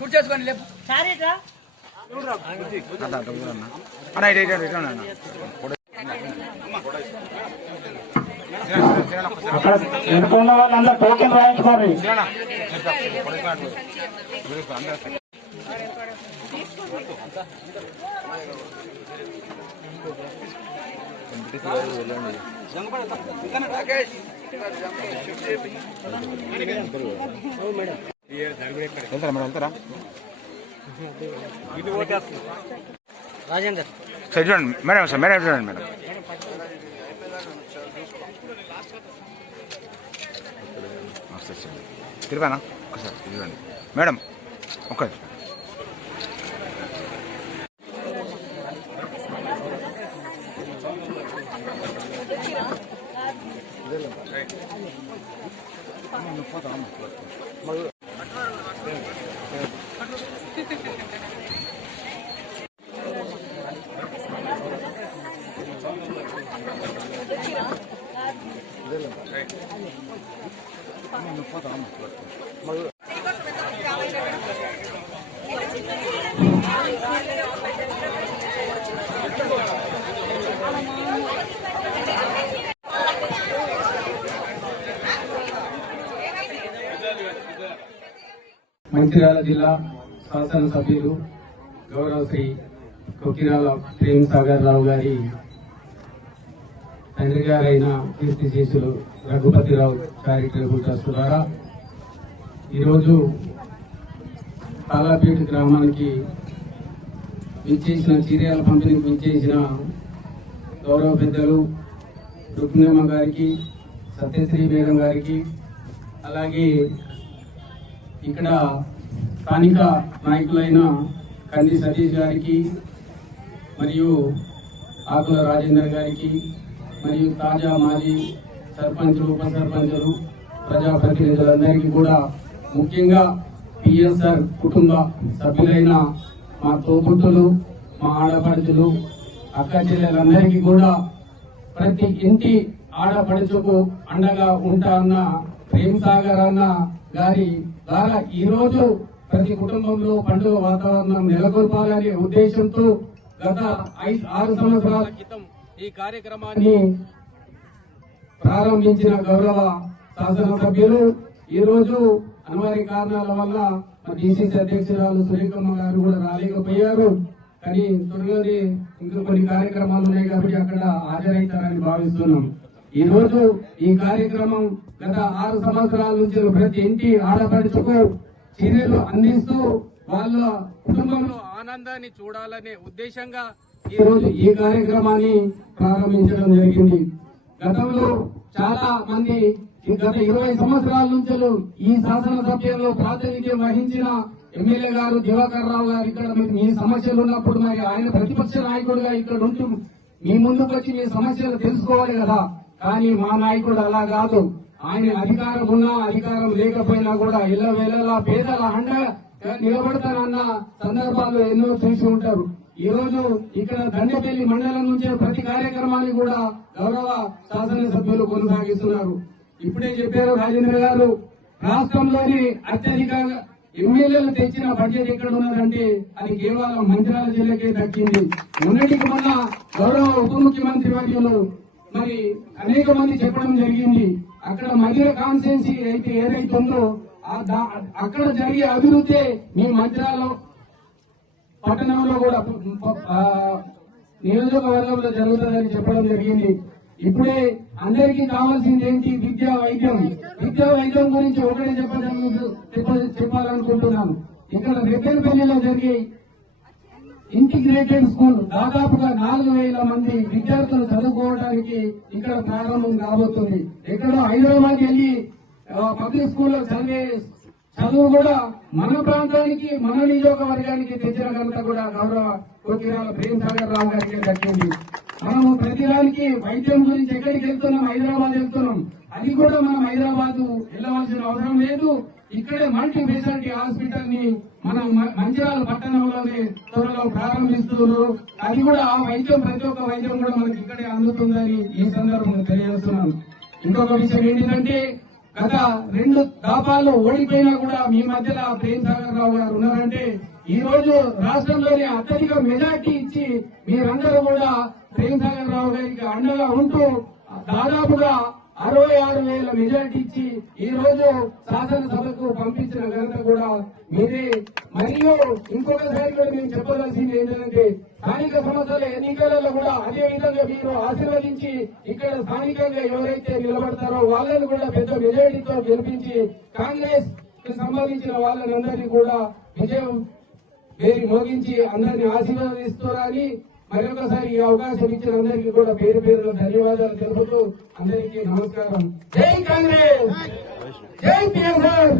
కూర్చేసుకొని లేపు అక్కడ ఎన్నుకున్న వాళ్ళందరూ టోకెన్ రాయించుకోండి. వెళ్తారా మేడం? వెళ్తారా? రాజేందర్ సరే చూడండి మేడం. సార్ మేడం చూడండి మేడం. తిరిగానా ఒకసారి చూడండి మేడం. ఒక్క మంచిర్యాల జిల్లా శాసనసభ్యులు గౌరవ శ్రీ కొకిరాల ప్రేమ్ సాగర్ రావు గారి తండ్రి గారైన కీర్తిశేషులు రఘుపతిరావు చారిటబుల్ ట్రస్ట్ ద్వారా ఈరోజు తాలాపేట గ్రామానికి విచ్చేసిన చీరల పంపిణీకి విచ్చేసిన గౌరవ పెద్దలు రుక్మిణమ్మ గారికి, సత్యశ్రీ మేడం గారికి, అలాగే ఇక్కడ స్థానిక నాయకులైన కంది సతీష్ గారికి మరియు ఆకుల రాజేందర్ గారికి మరియు తాజా మాజీ సర్పంచులు, ఉప సర్పంచులు, ప్రజాప్రతినిధులందరికీ కూడా, ముఖ్యంగా పిఎస్ఆర్ కుటుంబ సభ్యులైన మా తోబుట్టులు, మా ఆడపడుచులు, అక్క చెల్లెలందరికీ కూడా ప్రతి ఇంటి ఆడపడుచుకు అండగా ఉంటాన్న ప్రేమ్ సాగర్ అన్న గారి ద్వారా ఈరోజు ప్రతి కుటుంబంలో పండుగ వాతావరణం నెలకొల్పాలనే ఉద్దేశంతో గత 6 సంవత్సరాల క్రితం ఈ కార్యక్రమాన్ని ప్రారంభించిన గౌరవ శాసనసభ్యులు ఈరోజు అనివార్య కారణాల వల్ల డిసిసి అధ్యక్షురాలు సురేఖమ్మ గారు కూడా రాలేకపోయారు. కానీ త్వరలోనే ఇంకా కొన్ని కార్యక్రమాలు ఉన్నాయి కాబట్టి అక్కడ హాజరవుతారని భావిస్తున్నాం. ఈ రోజు ఈ కార్యక్రమం గత 6 సంవత్సరాల నుంచి ప్రతి ఇంటి ఆడపడుచుకు చీరలు అందిస్తూ వాళ్ళ కుటుంబంలో ఆనందాన్ని చూడాలనే ఉద్దేశంగా ఈ రోజు ఈ కార్యక్రమాన్ని ప్రారంభించడం జరిగింది. గతంలో చాలా మంది గత 20 సంవత్సరాల నుంచి ఈ శాసనసభ్యుల్లో ప్రాతినిధ్యం వహించిన ఎమ్మెల్యే గారు దివాకర్ రావు గారు ఇక్కడ మీ సమస్యలు ఉన్నప్పుడు మరి ఆయన ప్రతిపక్ష నాయకుడిగా ఇక్కడ ఉంటూ మీ ముందుకు వచ్చి మీ సమస్యలు తెలుసుకోవాలి కదా. కానీ మా నాయకుడు అలా కాదు. ఆయన అధికారం ఉన్నా అధికారం లేకపోయినా కూడా ఇళ్లవేళలా పేదల అండగా నిలబడతానన్న సందర్భాలు ఎన్నో చూసి ఉంటారు. ఈ రోజు ఇక్కడ దండపల్లి మండలం నుంచి ప్రతి కార్యక్రమాన్ని కూడా గౌరవ శాసనసభ్యులు కొనసాగిస్తున్నారు. ఇప్పుడే చెప్పారు రాజేంద్ర గారు, రాష్ట్రంలోని అత్యధిక ఎమ్మెల్యేలు తెచ్చిన బడ్జెట్ ఎక్కడ ఉన్నదంటే అది కేవలం మంచిర్యాల జిల్లాకే దక్కింది. మొన్నటికి మొన్న గౌరవ ఉప ముఖ్యమంత్రి వర్యులు మరి అనేక మంది చెప్పడం జరిగింది. అక్కడ మధ్య కాన్స్టిట్యున్సీ అయితే ఏదైతే ఉందో అక్కడ జరిగే అభివృద్ధి మీ మంచిర్యాల పట్టణంలో కూడా నియోజకవర్గంలో జరుగుతుందని చెప్పడం జరిగింది. ఇప్పుడే అందరికీ కావాల్సింది ఏంటి? విద్యా వైద్యం. విద్యా వైద్యం గురించి ఒకటే చెప్పాలనుకుంటున్నాను. ఇక్కడ రెడ్డెనపల్లిలో జరిగే ఇంటిగ్రేటెడ్ స్కూల్ దాదాపుగా 4000 మంది విద్యార్థులు చదువుకోవడానికి ఇక్కడ ప్రారంభం కాబోతుంది. ఎక్కడో హైదరాబాద్ వెళ్లి పబ్లిక్ స్కూల్లో చదివే చదువు కూడా మన ప్రాంతానికి, మన నియోజకవర్గానికి తెచ్చిన ఘనత కూడా గౌరవ కొకిరాల ప్రేమ్ సాగర్ రావు గారికి దక్కింది. మనము ప్రతిదానికి వైద్యం గురించి ఎక్కడికి వెళ్తున్నాం? హైదరాబాద్ వెళ్తున్నాం. అది కూడా మనం హైదరాబాద్ వెళ్లవలసిన అవసరం లేదు. ఇక్కడే మల్టీ స్పెషాలిటీ హాస్పిటల్ ని మనం మంచిర్యాల పట్టణంలోనే త్వరలో ప్రారంభిస్తున్నారు. అది కూడా ఆ వైద్యం, ప్రతి ఒక్క వైద్యం కూడా మనకి ఇక్కడే అందుతుందని ఈ సందర్భంగా తెలియజేస్తున్నాను. ఇంకొక విషయం ఏంటంటే గత 2 దాపాలు ఓడిపోయినా కూడా మీ మధ్యలో ప్రేమ్ సాగర్ రావు గారు ఉన్నారంటే ఈ రోజు రాష్ట్రంలోనే అత్యధిక మెజార్టీ ఇచ్చి మీరందరూ కూడా ప్రేమ్ సాగర్ రావు గారికి అండగా ఉంటూ దాదాపుగా 66,000 మెజార్టీ ఇచ్చి ఈ రోజు శాసనసభకు పంపించిన ఘనత కూడా మీదే. మరియు ఇంకొకసారి కూడా మేము చెప్పవలసింది ఏంటంటే స్థానిక సంస్థల ఎన్నికలలో కూడా అదే విధంగా మీరు ఆశీర్వదించి ఇక్కడ స్థానికంగా ఎవరైతే నిలబడతారో వాళ్ళని కూడా పెద్ద మెజారిటీతో గెలిపించి కాంగ్రెస్ కి సంబంధించిన వాళ్ళందరినీ కూడా విజయం పేరు మోగించి అందరినీ ఆశీర్వదిస్తున్నారని మరొకసారి ఈ అవకాశం ఇచ్చిన అందరికీ కూడా పేరు పేరులో ధన్యవాదాలు తెలుపుతూ అందరికీ నమస్కారం. జై కాంగ్రెస్, జై పిఎస్ఆర్.